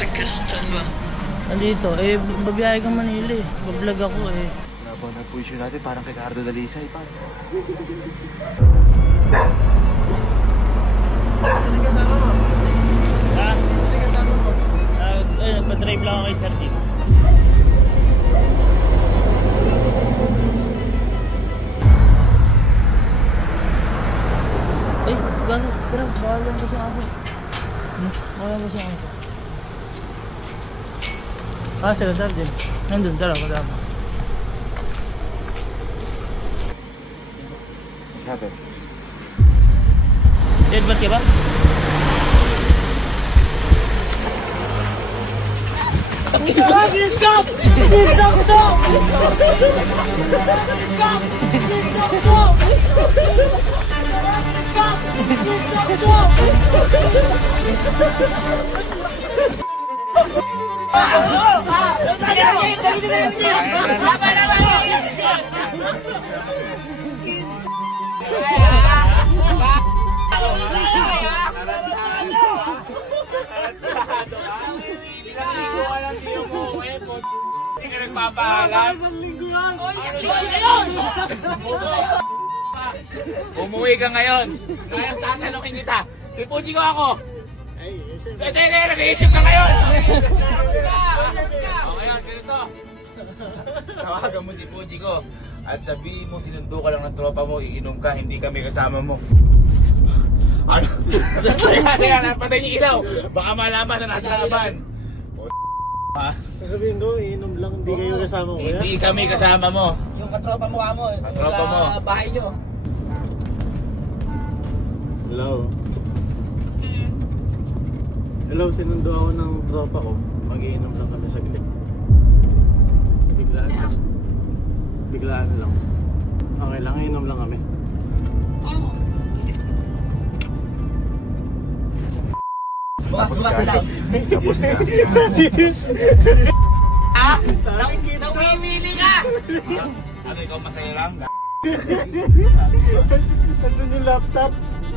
Teka, saan ba? Andito, babiyahe ka Manila eh. Bablog ako eh. Laban ng position natin, parang kay Cardo Dalisay pa. Ha? Nagpa-drive lang ako kay Sir Tim. Ay, gano'n. Pero, bawal lang kasi ang aso. Bawal lang kasi ang aso. Ah, sila Sir Tim. Nandun, tara, madama. Sabi. Edward ka ba? Stop! Stop! Stop! Umuwi ka ngayon. Ngayon tatanungin kita. Si Puji ko ako. Pwede na, nag-iisip ka ngayon. O ngayon, ganito. Tawagan mo si Puji ko. At sabihin mo, sinundo ka lang ng tropa mo, iinom ka, hindi kami kasama mo. Ano? Teka, patay yung ilaw. Baka malaman na nasa laban. Ha? Sasabihin ko, iinom lang, hindi kayo kasama ko. Hindi kami kasama mo. Yung katropa mo ka mo. Katropa mo. Sa bahay nyo. Hello. Hello, sinundo ako ng tropa ko. Mag-iinom lang kami saglit. Biglaan lang. Okay lang, iinom lang kami. Bukas na lang. Tapos na. Ha? Nawimili ka! Ano, ikaw masaya lang? Nandun yung laptop.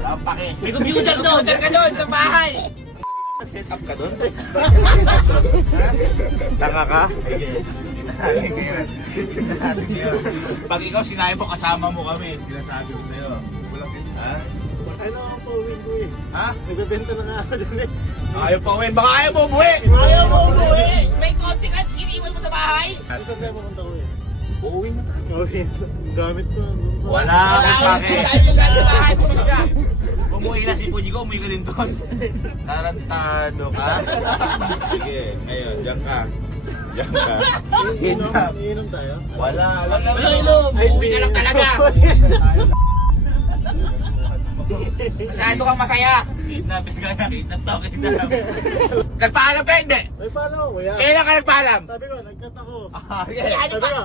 Pake. May computer doon. Computer ka doon sa bahay. Set up ka doon? Tanga ka? Inahalin ko yun. Inahalin ko yun. Pag ikaw sinabi mo, kasama mo kami. Sinasabi ko sa'yo. Ha? Ano ang pauwin ko eh. Ha? Nagbebenta na nga ako dyan eh. Ayaw pa uwi. Baka ayaw mo umuwi. Ayaw mo umuwi. May konti ka iniwan mo sa bahay. Saan tayo pumunta ko eh? Uuwi na. Okay, gamit ko. Wala akong pake. Ayaw mo sa bahay. Umuwi na si Puji ko. Umuwi ka din doon. Tarantado ka. Sige. Ngayon, diyan ka. Diyan ka. Iinom tayo? Wala. Wala inom. Uuwi ka lang talaga. Masyado kang masaya. Kidnapin ka na. Kidnap. Nagpaalam ka hindi? Ay, paano ako kuya? Kailan ka nagpaalam? Sabi ko, nag-chat ako. Okay. Ano Sabi ba? ko,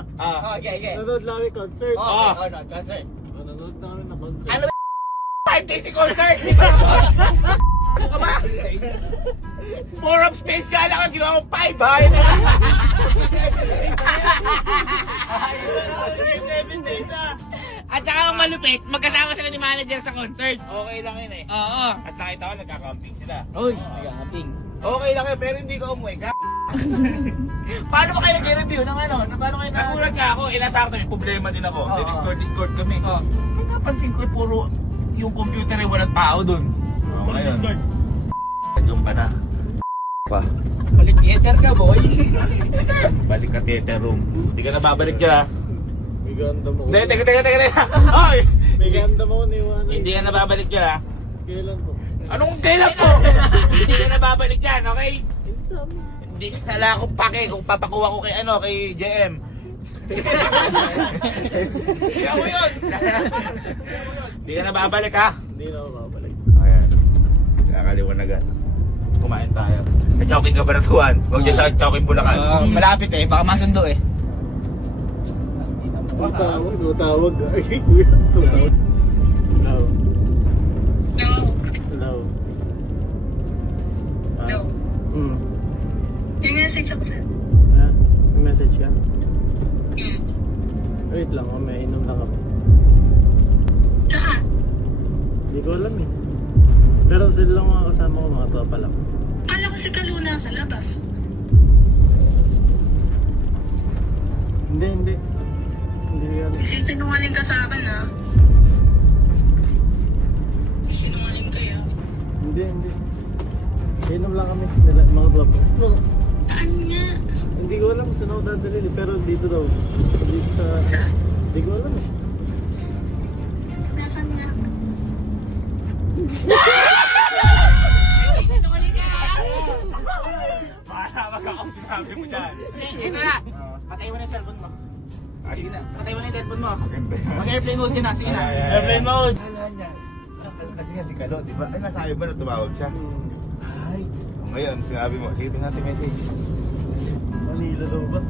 Okay, okay. nanood lang kami concert. Oo. Concert. Nanood na kami ng concert. Ano 5 days concert. Di ba ako? Ano ka ba? 4 of space ka lang ang ginawa mo 5 ha? At saka ang malupit, magkasama sila ni manager sa concert. Okay lang yun eh. Oo. Tapos nakita ko nagka-camping sila. Uy, nag-camping. Okay lang yun pero hindi ka umuwi ka. Paano ba kayo nag-review ng ano? Paano kayo na... Nagulat ka ako. Inasakto may problema din ako. Oo. Discord kami. Oo. May napansin ko puro yung computer ay walang tao dun. Oo, ngayon. Yung pa na. Pa. Palit theater ka, boy. Balik ka theater room. Hindi ka na babalik dyan ha. May ganda mo. Hindi, teka. Hoy! May ganda mo, niwan. Hindi ka na babalik dyan ha. Kailan ko? Anong kailan ko? Hindi ka na babalik dyan, okay? Hindi sala akong pake kung papakuha ko kay kay JM. Hindi ako yun. Hindi ka na babalik ha. Hindi na ako babalik. Ayan. Kakaliwanagan. Kumain tayo. Choking ka ba na tuwan? Huwag dyan sa choking Bulacan. Malapit eh, baka masundo eh. Tutawag. Ay, kuya. Tutawag. Hello. Hello. Hello. May message ako sa'yo. Ha? May message ka? Hmm. Wait lang, may inom lang ako. Saan? Hindi ko alam eh. Pero sila lang mga kasama ko, mga tropa lang. Kala ko si Kaluna sa labas. Hindi. Hindi yan. Sisinungaling ka sa akin, ha? Sisinungaling ka, ha? Hindi. Inom lang kami nila, mga vlog. Saan nga? Hindi ko alam saan ako dadalhin, pero dito daw. Dito sa... Saan? Hindi ko alam eh. Nasaan nga? Sinungaling ka! Mahalawag ako sinabi mo dyan. Ito na! Patay mo na yung cellphone mo. Sige na. Patay mo na yung cellphone mo. Maganda. Mag-airplane mode ka na. Sige na. Airplane mode! Kasi nga si Kalo, di ba? Ay, nasabi ba na tumawag siya? Ay. O ngayon, sinabi mo, sige tingnan natin message. Manila daw ba?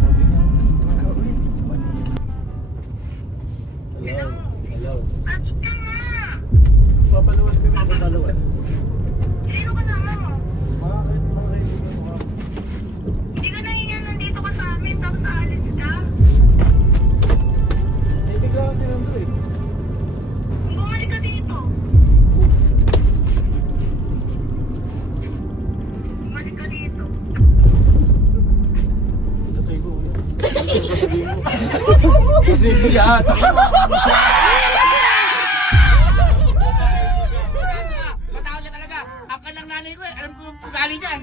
Sabi niya, matawag ulit. Manila. Hello. Papaluwas kami, papaluwas. Sino ka naman mo? Mga kaibigan mo. Hindi ka nahingan, nandito ka sa amin, tapos aalis ka? Hindi ka kasi nandun eh. Bumalik ka dito. Bumalik ka dito. Natay ko. Sabihin mo. Hindi yan. Matawag ka talaga. Ang kanang nanay ko, alam ko yung ugali dyan.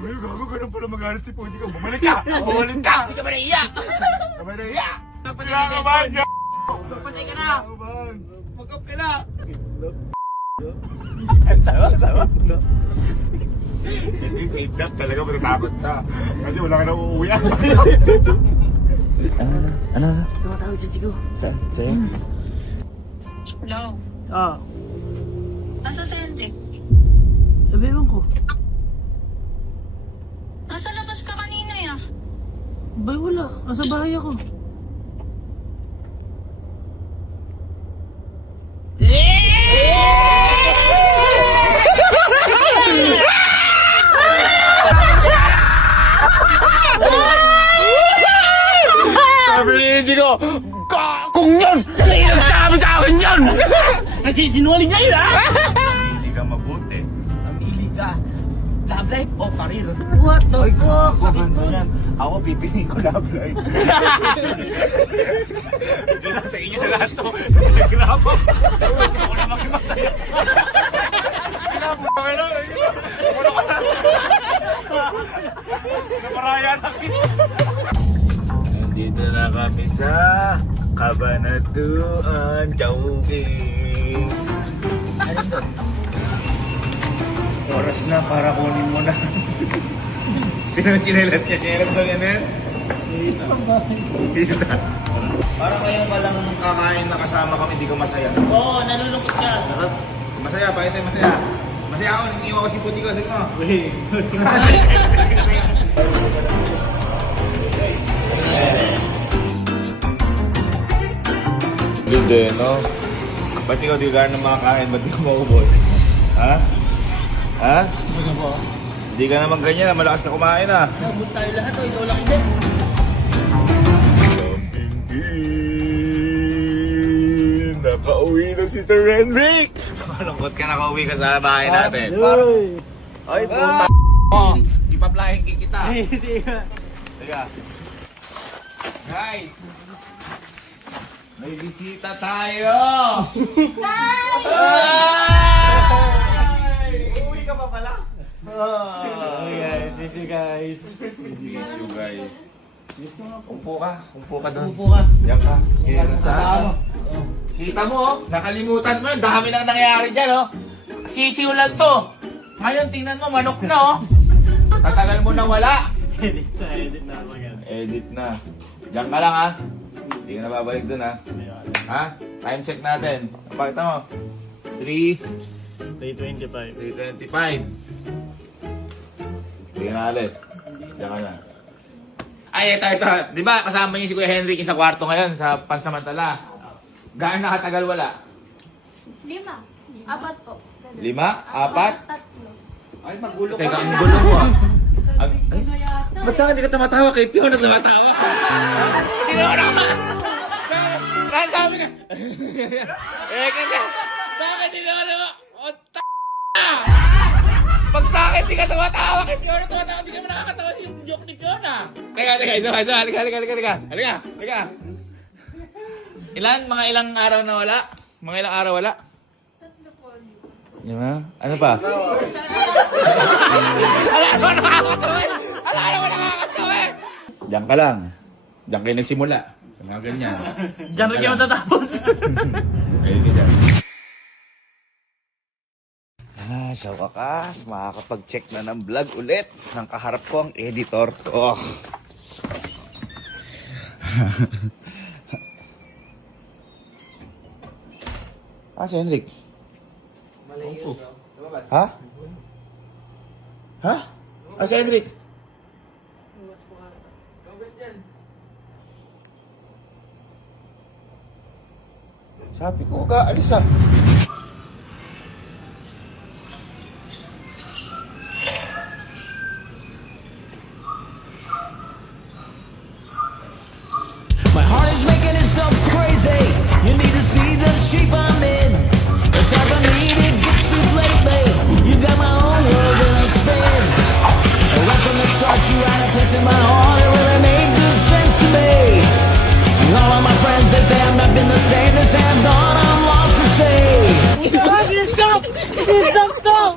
May gago ka nang pala mag-aarap si Puji ka. Bumalik ka! Bumalik ka! Hindi ka ba naiiyak? Kamay na iya! Magpatay ka Kaya ka na. ba? Magpatay ka na. Mag-up ka na. Tawa. Hindi, paid up talaga. Matatakot ka. Kasi wala ka na uuwi. Ano? Tumatawag si Chico. Sa'yo? Hello? Ah, Nasa si Hendrik? ewan ko. Nasa labas ka kanina, ya. Bay, wala. Nasa bahay ako. Sabi ni Chico, kakong yan! Sabi sa akin yan! Nagsisinungaling na yun, ha? Hindi ka mabuti. Mamili ka. Love life o career? What the Ay, fuck? sa ganda yan. Ako, pipiliin ko love life. Hindi na sa inyo na lahat to. Nagrapo. Gusto ko na maging masaya. Pinapo ka na. Puno ka na. Naparaya na kayo. Nandito na kami sa Cabanatuan, Chowking. Ano doon? Oras na para kunin mo na. Pinachinelas niya. Chinelas daw yan eh. Kita. Parang ngayon walang kakain na kasama kami, hindi ko masaya. Oo, nalulungkot ka. Masaya, pakita yung masaya. Masaya ako, niniiwan ko si Puji ko. Sige mo. Yun din, no? Ba't ikaw di ka na makakain? Ba't di ka maubos? Ha? Ha? Ano ba? Hindi ka naman ganyan, malakas na kumain ah. Nabus tayo lahat, o. Ikaw lang hindi. Nakauwi na si Sir Henrik! Malungkot ka, nakauwi ka sa bahay natin. Uy! Ay, puta! Oh, ipa-flying kick kita. Hindi ka. Teka, Guys, may bisita tayo! uuwi ka pa pala? Hey guys, easy guys. Issue guys. Umpo ka doon. Upo ka. Yan ka. Ano? Kita mo, oh, nakalimutan mo yun. Dami nang nangyayari dyan, oh. Sisiw lang to. Ngayon, tingnan mo, manok na, oh. Katagal mo na wala. Edit na ako yan. Edit na. Diyan ka lang ha. Hindi ka na babalik dun ha. Ha? Time check natin. Pakita mo. 3:25. Hindi ka na alis. Diyan ka na. Ay, ito. Di ba, kasama niyo si Kuya Henrik sa kwarto ngayon sa pansamantala. Gaano nakatagal wala? 5. 4 po. 5? 4? 3. Ay, magulo Teka, ang gulo mo ah. Sabi ko na yata. Ba't saan hindi ka tumatawa? Kay Pio na tumatawa. Hindi na ako naman. Sabi ka. Kasi, sa akin hindi na ako naman. O, Pag sa akin, di ka tumatawa kay Fiona, tumatawa, di ka mo nakakatawa sa yung joke ni Fiona. Teka, halika. Mga ilang araw na wala? Mga ilang araw wala? Tatlo po. Di ba? Ano pa? Ala naman nakakatawa eh! Diyan ka lang. Diyan kayo nagsimula. Sa mga ganyan. Diyan rin kayo matatapos. Ayun ka dyan. Sa wakas, makakapag-check na ng vlog ulit. Nang kaharap ko ang editor ko. Si Henrik? Ha? Si Henrik? Sabi ko, alis ah. My heart is making itself crazy. You need to see the shape I'm in. It's hard for me to get sleep lately. You got my own world in a spin. Right from the start, you had a place in my heart. It really made good sense to me. And all of my friends, they say I've not been the same. They say I'm gone, I'm lost at sea. Stop! Stop! Stop!